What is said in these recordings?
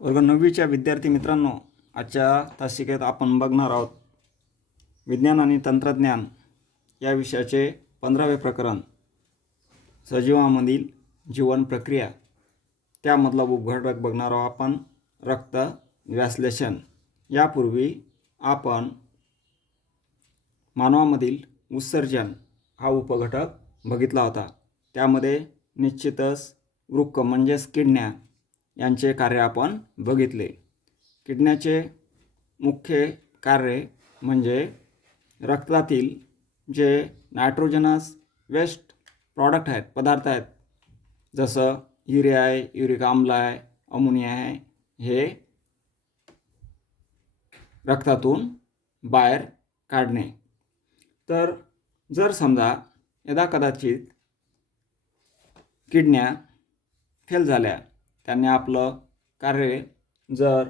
वर्ग नववीच्या विद्यार्थी मित्रांनो आजच्या तासिकेत आपण बघणार आहोत विज्ञान आणि तंत्रज्ञान या विषयाचे पंधरावे प्रकरण सजीवामधील जीवन प्रक्रिया. त्यामधला उपघटक बघणार आहोत आपण रक्त व्याश्लेषण यापूर्वी आपण मानवामधील उत्सर्जन हा उपघटक बघितला होता. त्यामध्ये निश्चितच वृक्क म्हणजेच किडण्या यांचे कार्य आपण बघितले. किडण्याचे मुख्य कार्य म्हणजे रक्तातील जे नायट्रोजनस वेस्ट प्रॉडक्ट आहेत पदार्थ आहेत जसं युरिया आहे युरिक आम्ल आहे अमोनिया आहे हे रक्तातून बाहेर काढणे. तर जर समजा यदा कदाचित किडण्या फेल झाल्या त्यांनी आपलं कार्य जर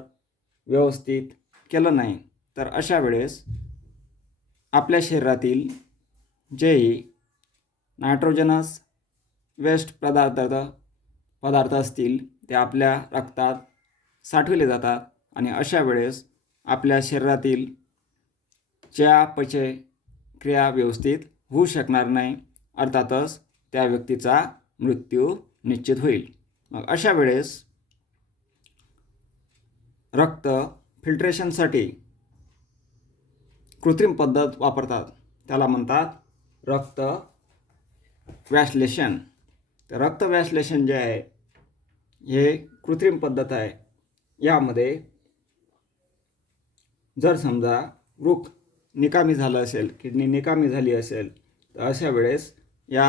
व्यवस्थित केलं नाही तर अशा वेळेस आपल्या शरीरातील जेही नायट्रोजनस वेस्ट पदार्थ पदार्थ असतील ते आपल्या रक्तात साठविले जातात आणि अशा वेळेस आपल्या शरीरातील चयापचय क्रिया व्यवस्थित होऊ शकणार नाही अर्थातच त्या व्यक्तीचा मृत्यू निश्चित होईल. मग अशा वेळेस रक्त फिल्ट्रेशनसाठी कृत्रिम पद्धत वापरतात. त्याला म्हणतात रक्त व्याश्लेषण तर रक्त व्याश्लेषण जे आहे हे कृत्रिम पद्धत आहे. यामध्ये जर समजा वृक निकामी झालं असेल किडनी निकामी झाली असेल तर अशा वेळेस या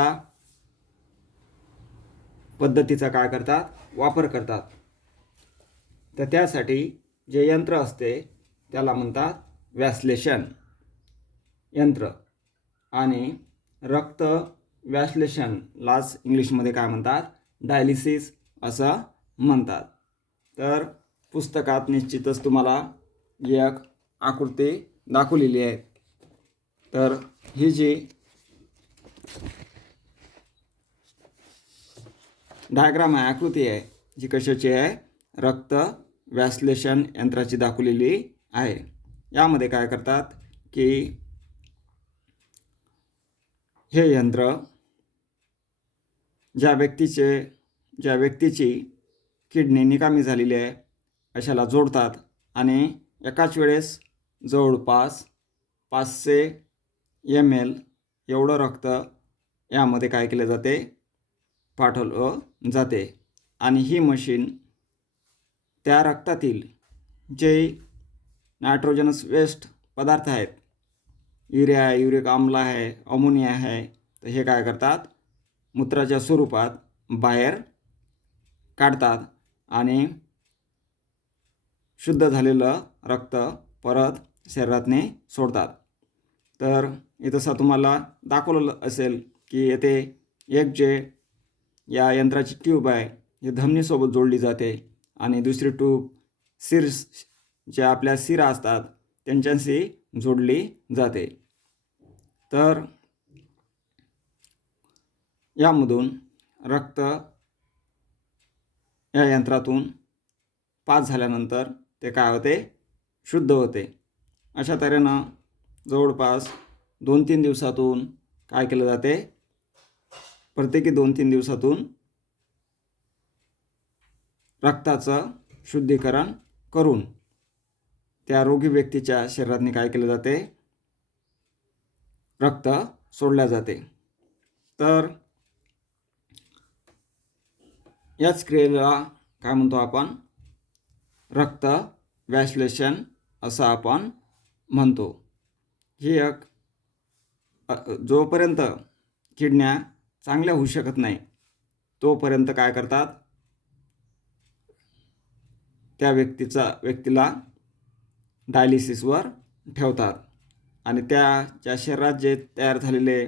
पद्धतीचा काय करतात? वापर करतात. तर त्यासाठी जे यंत्र असते त्याला म्हणतात व्याश्लेषण यंत्र. आणि रक्त व्याश्लेषणलाच इंग्लिशमध्ये काय म्हणतात? डायलिसिस असं म्हणतात. तर पुस्तकात निश्चितच तुम्हाला एक आकृती दाखवलेली आहे. तर ही जी डायग्राम आहे आकृती आहे जी कशाची आहे? रक्त व्याश्लेषण यंत्राची दाखवलेली आहे. यामध्ये काय करतात की हे यंत्र ज्या व्यक्तीचे ज्या व्यक्तीची किडनी निकामी झालेली आहे अशाला जोडतात आणि एकाच वेळेस जवळपास पाचशे एम एल एवढं रक्त यामध्ये काय केलं जाते? पाठवलं जाते. आणि ही मशीन त्या रक्तातील जे नायट्रोजनस वेस्ट पदार्थ आहेत युरिया आहे युरिक आम्ल आहे अमोनिया आहे तर हे काय करतात? मूत्राच्या स्वरूपात बाहेर काढतात आणि शुद्ध झालेलं रक्त परत शरीरातने सोडतात. तर इथं तुम्हाला दाखवलं असेल की येथे एक जे या यंत्राची ट्यूब आहे. ही धमनीसोबत जोडली जाते आणि दुसरी ट्यूब सिर्स ज्या आपल्या शिरा असतात त्यांच्याशी जोडली जाते. तर यामधून रक्त या यंत्रातून पास झाल्यानंतर ते काय होते? शुद्ध होते. अशा तऱ्हेनं जवळपास दोन तीन दिवसातून काय केलं जाते? प्रत्येकी दोन तीन दिवसातून रक्ताचं शुद्धीकरण करून त्या रोगी व्यक्तीच्या शरीरातने काय केलं जाते. रक्त सोडल्या जाते. तर याच क्रियेला काय म्हणतो आपण? रक्त व्याश्लेषण असं आपण म्हणतो. ही एक जोपर्यंत किडण्या चांगल्या होऊ शकत नाही. तोपर्यंत काय करतात? त्या व्यक्तीचा व्यक्तीला डायलिसिसवर ठेवतात. आणि त्याच्या शरीरात जे तयार झालेले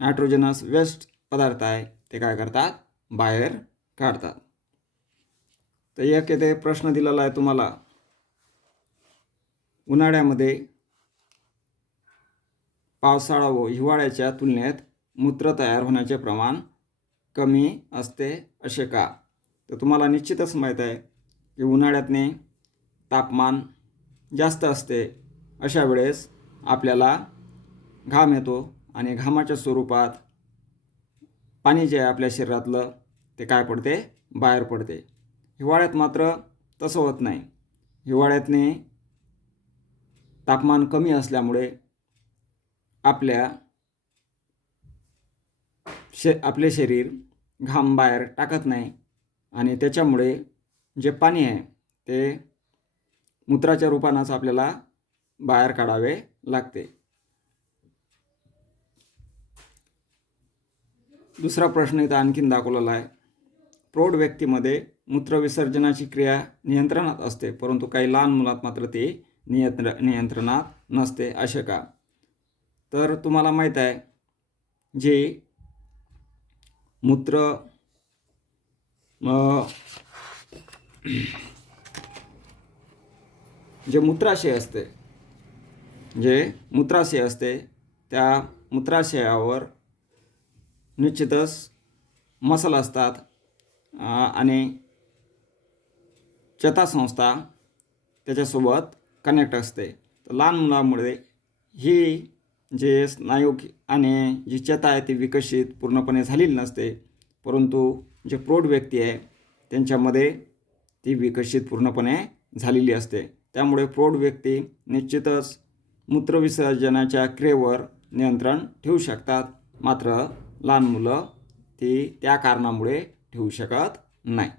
नायट्रोजनस वेस्ट पदार्थ आहे ते काय करतात? बाहेर काढतात. तर एक येथे प्रश्न दिलेला आहे तुम्हाला. उन्हाळ्यामध्ये पावसाळा व हिवाळ्याच्या तुलनेत मूत्र तयार होण्याचे प्रमाण कमी असते असे का? तर तुम्हाला निश्चितच माहीत आहे की उन्हाळ्यातने तापमान जास्त असते. अशा वेळेस आपल्याला घाम येतो आणि घामाच्या स्वरूपात पाणी जे आहे आपल्या शरीरातलं ते काय पडते? बाहेर पडते. हिवाळ्यात मात्र तसं होत नाही. हिवाळ्यातने तापमान कमी असल्यामुळे आपल्या श आपले शरीर घाम बाहेर टाकत नाही आणि त्याच्यामुळे जे पाणी आहे ते मूत्राच्या रूपानंच आपल्याला बाहेर काढावे लागते. दुसरा प्रश्न इथं आणखीन दाखवलेला आहे. प्रौढ व्यक्तीमध्ये मूत्रविसर्जनाची क्रिया नियंत्रणात असते परंतु काही लहान मुलात मात्र ती नियंत्र नियंत्रणात नसते. असे का? तर तुम्हाला माहीत आहे जे मूत्र जे मूत्राशय असते जे मूत्राशय असते त्या मूत्राशयावर निश्चितच मसल असतात आणि चेतासंस्था त्याच्यासोबत कनेक्ट असते. तर लहान मुलामुळे ही जे स्नायू आणि जी चेता आहे ती विकसित पूर्णपणे झालेली नसते परंतु जे प्रौढ व्यक्ती आहे त्यांच्यामध्ये ती विकसित पूर्णपणे झालेली असते. त्यामुळे प्रौढ व्यक्ती निश्चितच मूत्रविसर्जनाच्या क्रियेवर नियंत्रण ठेवू शकतात. मात्र लहान मुलं ती त्या कारणामुळे ठेवू शकत नाही.